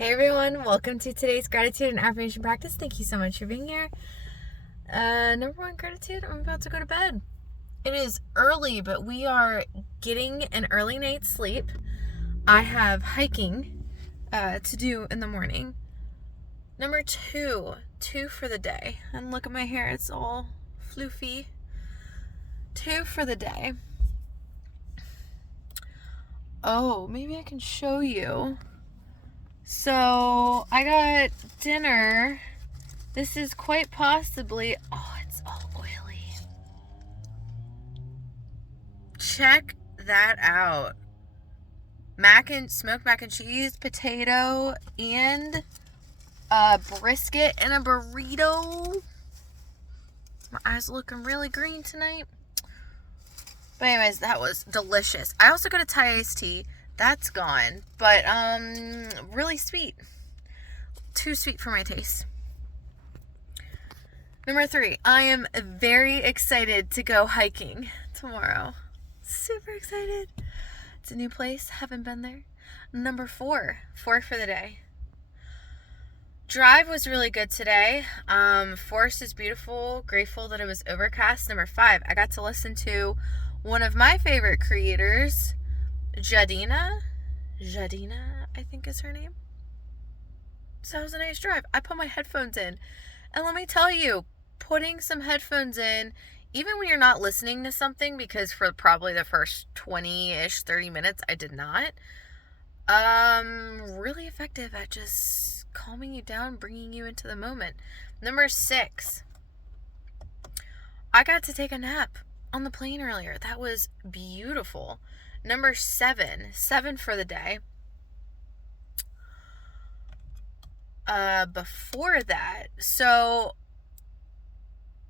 Hey everyone, welcome to today's gratitude and affirmation practice. Thank you so much for being here. Number one, gratitude. I'm about to go to bed. It is early, but we are getting an early night's sleep. I have hiking to do in the morning. Number two for the day. And look at my hair, it's all floofy. Two for the day. Oh, maybe I can show you. So I got dinner. This is quite possibly, it's all oily. Check that out. Smoked mac and cheese, potato, and brisket and a burrito. My eyes are looking really green tonight. But anyways, that was delicious. I also got a Thai iced tea. That's gone. But really sweet. Too sweet for my taste. Number 3, I am very excited to go hiking tomorrow. Super excited. It's a new place. Haven't been there. Number 4 for the day. Drive was really good today. Forest is beautiful. Grateful that it was overcast. Number 5, I got to listen to one of my favorite creators, Jadina, I think is her name. So it was a nice drive. I put my headphones in. And let me tell you, putting some headphones in, even when you're not listening to something, because for probably the first 20-ish, 30 minutes, I did not, really effective at just calming you down, bringing you into the moment. Number 6, I got to take a nap on the plane earlier. That was beautiful. Number 7 for the day. Before that, so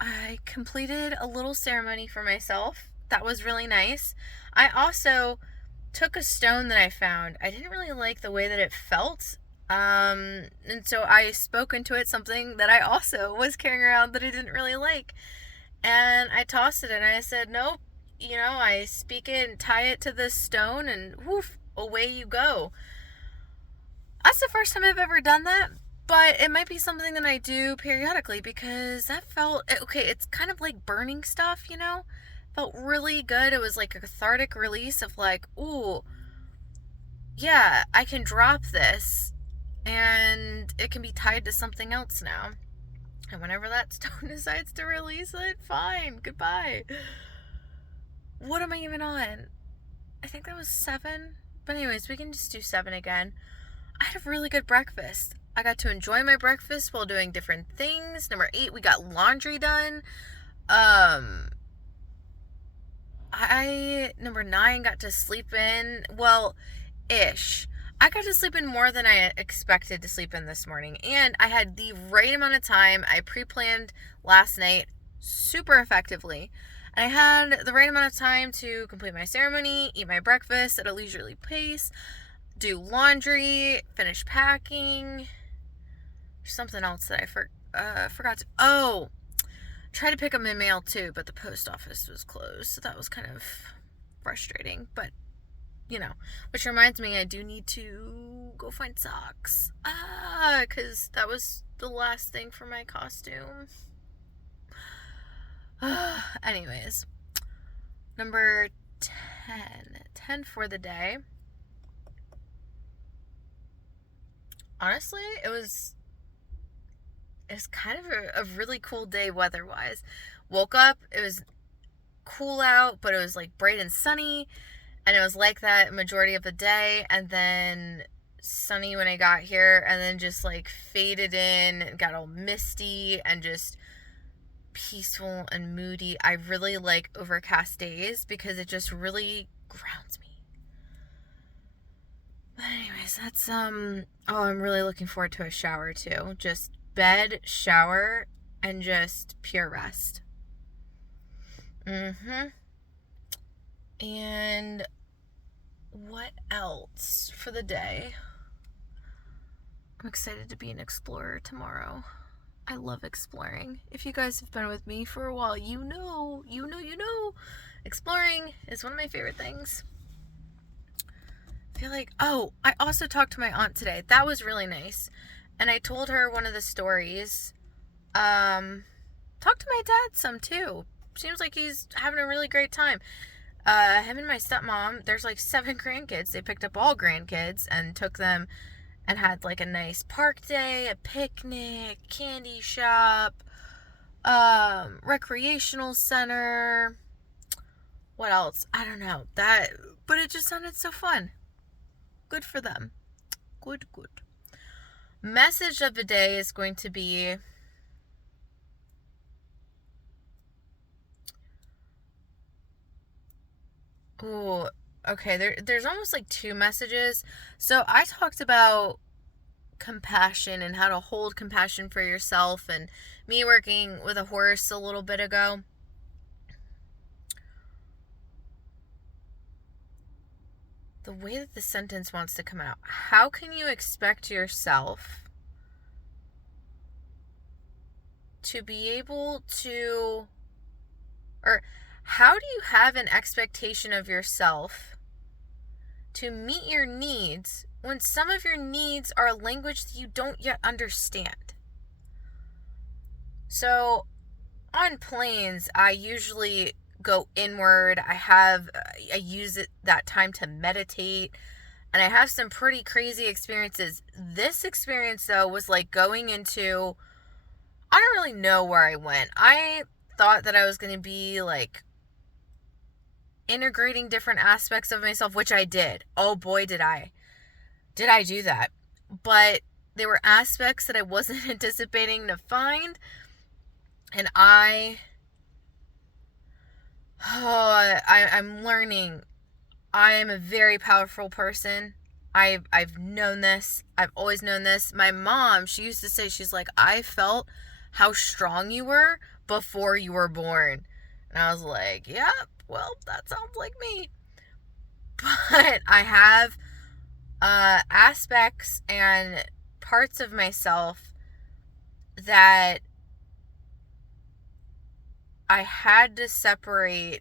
I completed a little ceremony for myself. That was really nice. I also took a stone that I found. I didn't really like the way that it felt. And so I spoke into it, something that I also was carrying around that I didn't really like. And I tossed it and I said, nope, I speak it and tie it to this stone and woof, away you go. That's the first time I've ever done that, but it might be something that I do periodically because that felt, okay, it's kind of like burning stuff, felt really good. It was like a cathartic release of like, ooh, yeah, I can drop this and it can be tied to something else now. And whenever that stone decides to release it, fine, goodbye. What am I even on? I think that was 7. But anyways, we can just do 7 again. I had a really good breakfast. I got to enjoy my breakfast while doing different things. Number 8, we got laundry done. Number 9, got to sleep in. Well, ish. I got to sleep in more than I expected to sleep in this morning. And I had the right amount of time. I pre-planned last night super effectively. And I had the right amount of time to complete my ceremony, eat my breakfast at a leisurely pace, do laundry, finish packing. There's something else that I forgot to... try to pick up my mail too, but the post office was closed, so that was kind of frustrating. But, which reminds me, I do need to go find socks. Because that was the last thing for my costume. Anyways, number 10 for the day. Honestly, it was kind of a really cool day weather-wise. Woke up, it was cool out, but it was like bright and sunny, and it was like that majority of the day, and then sunny when I got here, and then just like faded in, and got all misty, and just peaceful and moody. I really like overcast days because it just really grounds me. But anyways, that's I'm really looking forward to a shower too. Just bed, shower, and just pure rest. And what else for the day? I'm excited to be an explorer tomorrow. I love exploring. If you guys have been with me for a while, you know. Exploring is one of my favorite things. I feel like, oh, I also talked to my aunt today. That was really nice. And I told her one of the stories. Talked to my dad some too. Seems like he's having a really great time. Him and my stepmom, there's like 7 grandkids. They picked up all grandkids and took them and had like a nice park day, a picnic, candy shop, recreational center. What else? I don't know. But it just sounded so fun. Good for them. Good, good. Message of the day is going to be, ooh, okay, there's almost like 2 messages. So I talked about compassion and how to hold compassion for yourself, and me working with a horse a little bit ago. The way that the sentence wants to come out. How can you expect yourself to be able to, or how do you have an expectation of yourself to meet your needs when some of your needs are a language that you don't yet understand? So on planes, I usually go inward. I use that time to meditate, and I have some pretty crazy experiences. This experience though was like going into, I don't really know where I went. I thought that I was going to be like integrating different aspects of myself, which I did. Oh boy, did I do that. But there were aspects that I wasn't anticipating to find, and I'm learning. I am a very powerful person. I've known this. I've always known this. My mom, she used to say, she's like, I felt how strong you were before you were born. And I was like, yeah, well, that sounds like me. But I have aspects and parts of myself that I had to separate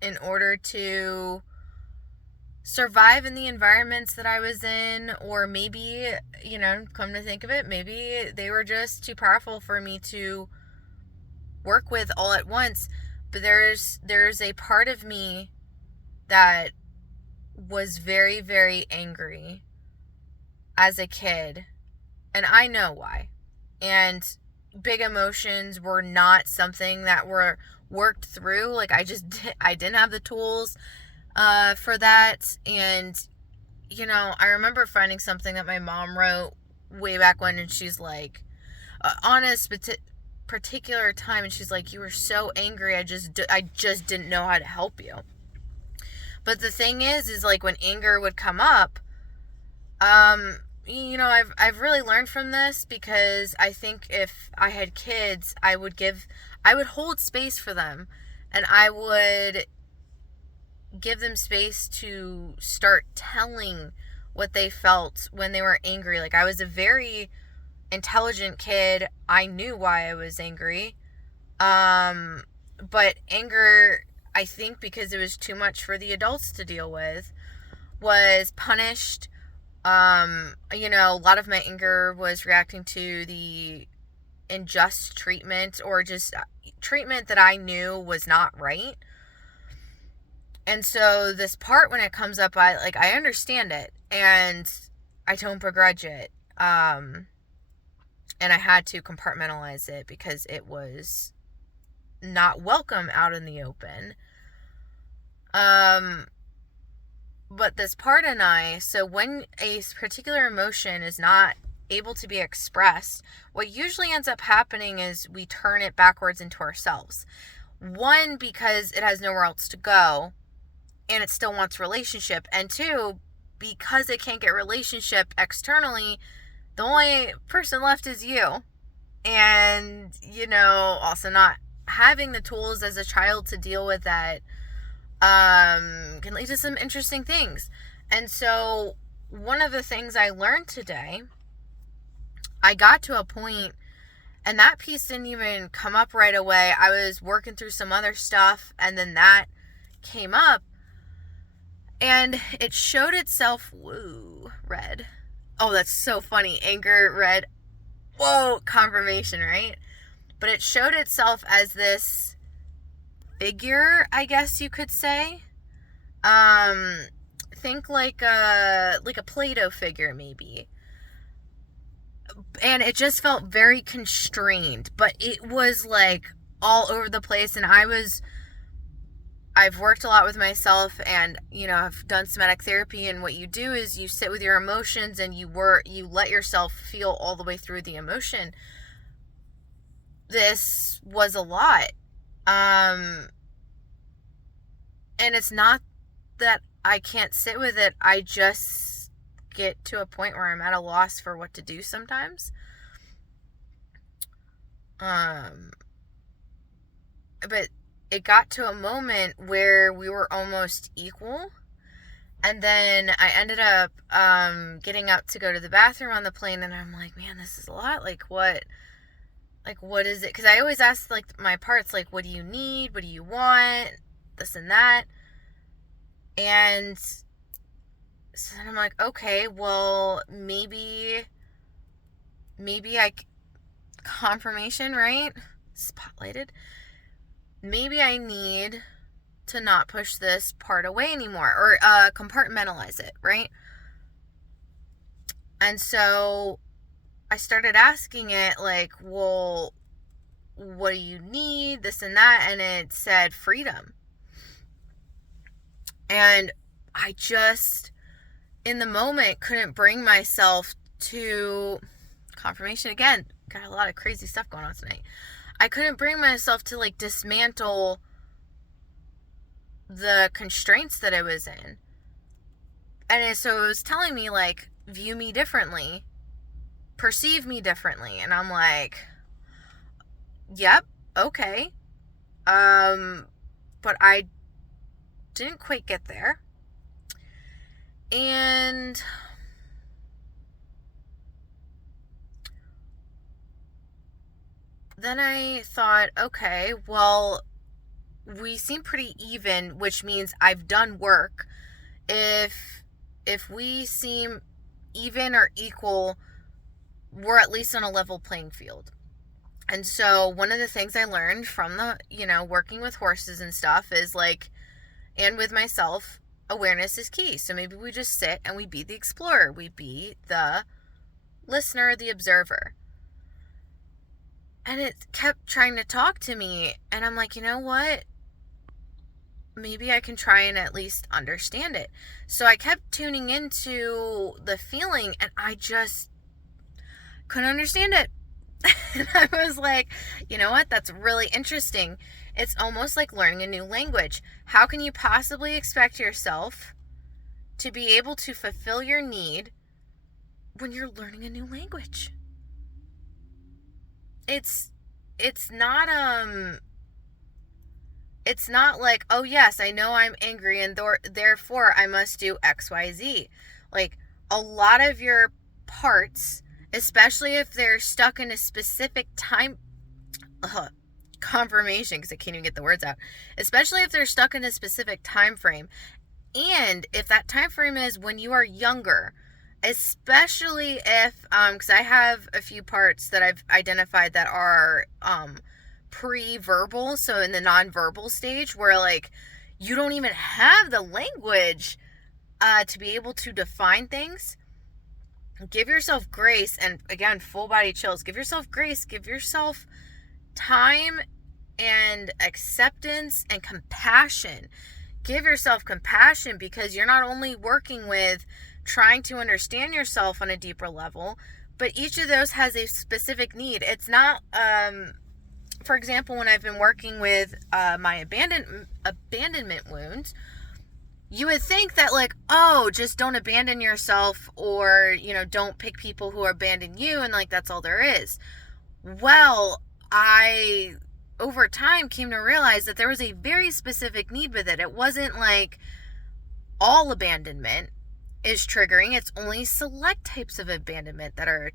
in order to survive in the environments that I was in, or maybe, come to think of it, maybe they were just too powerful for me to work with all at once. But there's a part of me that was very, very angry as a kid, and I know why. And big emotions were not something that were worked through. Like I didn't have the tools for that. And I remember finding something that my mom wrote way back when, and she's like, on a particular time, and she's like, you were so angry, I just didn't know how to help you. But the thing is like when anger would come up, I've really learned from this, because I think if I had kids, I would hold space for them, and I would give them space to start telling what they felt when they were angry. Like, I was a very intelligent kid. I knew why I was angry. But anger, I think because it was too much for the adults to deal with, was punished. A lot of my anger was reacting to the unjust treatment, or just treatment that I knew was not right. And so this part, when it comes up, I understand it, and I don't begrudge it. And I had to compartmentalize it because it was not welcome out in the open. But this part and so when a particular emotion is not able to be expressed, what usually ends up happening is we turn it backwards into ourselves. One, because it has nowhere else to go, and it still wants relationship. And 2, because it can't get relationship externally, the only person left is you. And, also not having the tools as a child to deal with that can lead to some interesting things. And so one of the things I learned today, I got to a point, and that piece didn't even come up right away. I was working through some other stuff, and then that came up. And it showed itself, whoa, red. Oh, that's so funny. Anger, red. Whoa, confirmation, right? But it showed itself as this figure, I guess you could say. Um, think like a Play-Doh figure, maybe. And it just felt very constrained, but it was like all over the place. And I've worked a lot with myself, and I've done somatic therapy, and what you do is you sit with your emotions and you let yourself feel all the way through the emotion. This was a lot. And it's not that I can't sit with it. I just get to a point where I'm at a loss for what to do sometimes. But it got to a moment where we were almost equal. And then I ended up getting up to go to the bathroom on the plane, and I'm like, man, this is a lot. Like, what is it? Because I always ask, like, my parts, like, what do you need? What do you want? This and that. And so then I'm like, okay, well, maybe confirmation, right? Spotlighted. Maybe I need to not push this part away anymore, or compartmentalize it, right? And so I started asking it, like, well, what do you need? This and that. And it said freedom. And I just, in the moment, couldn't bring myself to confirmation again. Got a lot of crazy stuff going on tonight. I couldn't bring myself to, like, dismantle the constraints that I was in. And so it was telling me, like, view me differently, perceive me differently. And I'm like, yep, okay. But I didn't quite get there. And then I thought, okay, well, we seem pretty even, which means I've done work. If we seem even or equal, we're at least on a level playing field. And so one of the things I learned from the, working with horses and stuff is, like, and with myself, awareness is key. So maybe we just sit and we be the explorer. We be the listener, the observer. And it kept trying to talk to me. And I'm like, you know what? Maybe I can try and at least understand it. So I kept tuning into the feeling, and I just couldn't understand it. And I was like, you know what? That's really interesting. It's almost like learning a new language. How can you possibly expect yourself to be able to fulfill your need when you're learning a new language? It's not like, oh yes, I know I'm angry and therefore I must do XYZ. Like, a lot of your parts, especially if they're stuck in a specific time confirmation, because I can't even get the words out, especially if they're stuck in a specific time frame, and if that time frame is when you are younger, especially if because I have a few parts that I've identified that are pre-verbal, so in the non-verbal stage, where, like, you don't even have the language to be able to define things. Give yourself grace, and again, full body chills. Give yourself grace, give yourself time and acceptance and compassion. Give yourself compassion, because you're not only working with trying to understand yourself on a deeper level, but each of those has a specific need. It's not, for example, when I've been working with my abandonment wounds, you would think that, like, oh, just don't abandon yourself, or, don't pick people who abandon you, and, like, that's all there is. Well, I, over time, came to realize that there was a very specific need with it. It wasn't like all abandonment is triggering. It's only select types of abandonment that are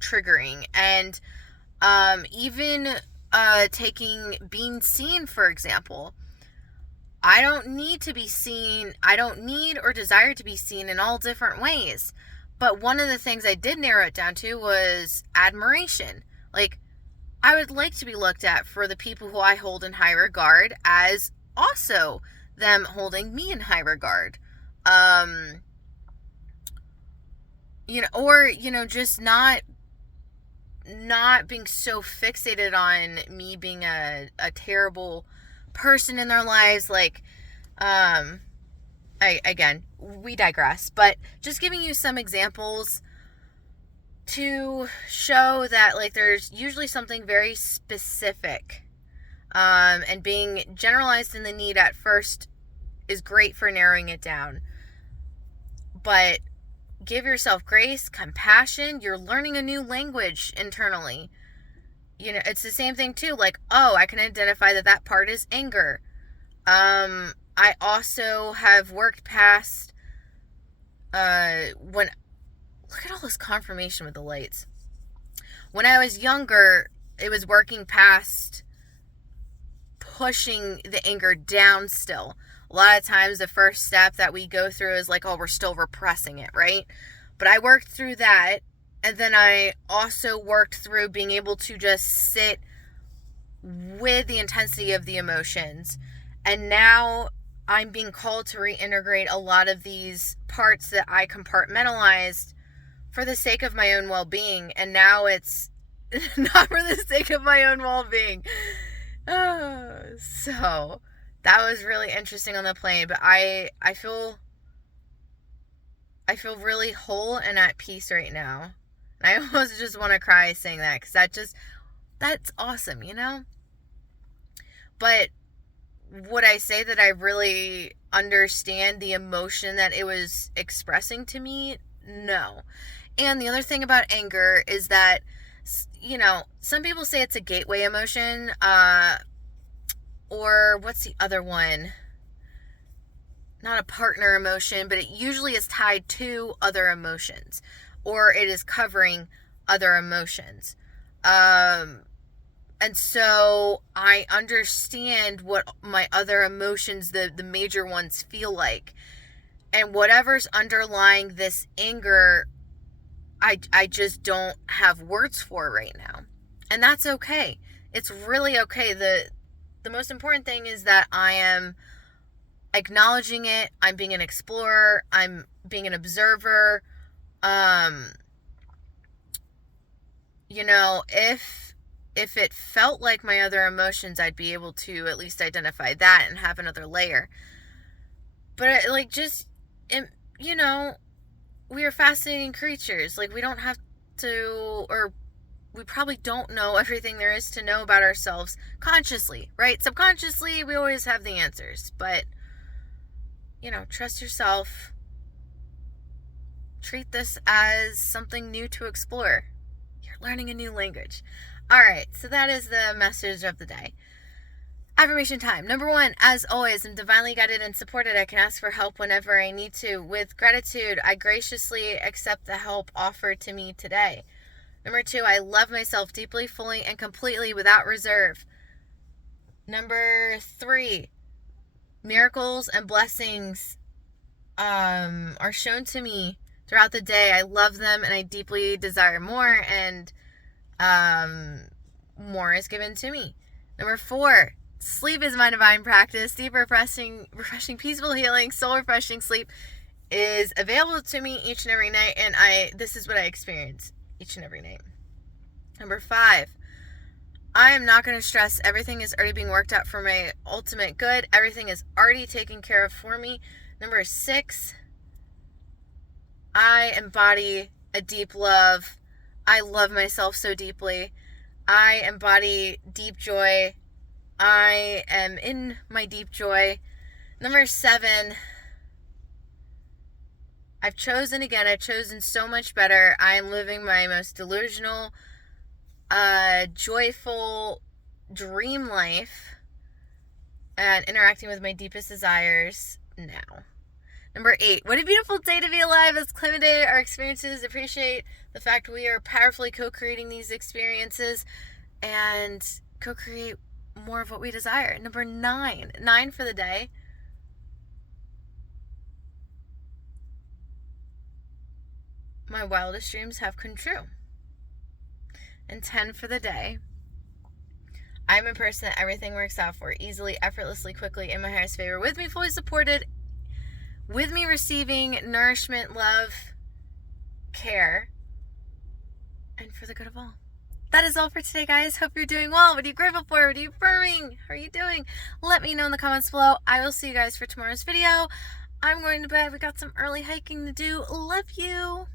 triggering. And even taking being seen, for example, I don't need to be seen. I don't need or desire to be seen in all different ways. But one of the things I did narrow it down to was admiration. Like, I would like to be looked at for the people who I hold in high regard as also them holding me in high regard. Or, just not being so fixated on me being a terrible person in their lives. Like, again, we digress, but just giving you some examples to show that, like, there's usually something very specific, and being generalized in the need at first is great for narrowing it down. But give yourself grace, compassion. You're learning a new language internally. It's the same thing too. Like, oh, I can identify that part is anger. I also have worked past, look at all this confirmation with the lights. When I was younger, it was working past pushing the anger down still. A lot of times the first step that we go through is like, oh, we're still repressing it, right? But I worked through that, and then I also worked through being able to just sit with the intensity of the emotions. And now I'm being called to reintegrate a lot of these parts that I compartmentalized for the sake of my own well-being. And now it's not for the sake of my own well-being. So that was really interesting on the plane. But I feel really whole and at peace right now. And I almost just want to cry saying that, because that's awesome, But would I say that I really understand the emotion that it was expressing to me? No. And the other thing about anger is that, some people say it's a gateway emotion, or what's the other one? Not a partner emotion, but it usually is tied to other emotions, or it is covering other emotions. And so I understand what my other emotions, the major ones, feel like. And whatever's underlying this anger, I just don't have words for right now. And that's okay. It's really okay. The most important thing is that I am acknowledging it. I'm being an explorer. I'm being an observer. If it felt like my other emotions, I'd be able to at least identify that and have another layer. But we are fascinating creatures. Like, we don't have to, or we probably don't know everything there is to know about ourselves consciously, right? Subconsciously, we always have the answers. But, trust yourself. Treat this as something new to explore. You're learning a new language. All right, so that is the message of the day. Affirmation time. Number 1, as always, I'm divinely guided and supported. I can ask for help whenever I need to. With gratitude, I graciously accept the help offered to me today. Number 2, I love myself deeply, fully, and completely without reserve. Number 3, miracles and blessings are shown to me throughout the day. I love them and I deeply desire more, and more is given to me. Number 4, sleep is my divine practice. Deep, refreshing, peaceful, healing, soul refreshing sleep is available to me each and every night, and this is what I experience each and every night. Number 5, I am not going to stress. Everything is already being worked out for my ultimate good. Everything is already taken care of for me. Number 6, I embody a deep love. I love myself so deeply. I embody deep joy. I am in my deep joy. Number 7, I've chosen so much better. I am living my most delusional, joyful dream life and interacting with my deepest desires now. Number 8, what a beautiful day to be alive. As Climate Day, our experiences, appreciate the fact we are powerfully co-creating these experiences and co-create more of what we desire. Number 9 for the day, my wildest dreams have come true. And 10 for the day. I'm a person that everything works out for easily, effortlessly, quickly, in my highest favor, with me fully supported, with me receiving nourishment, love, care, and for the good of all. That is all for today, guys. Hope you're doing well. What are you grateful for? What are you affirming? How are you doing? Let me know in the comments below. I will see you guys for tomorrow's video. I'm going to bed. We got some early hiking to do. Love you.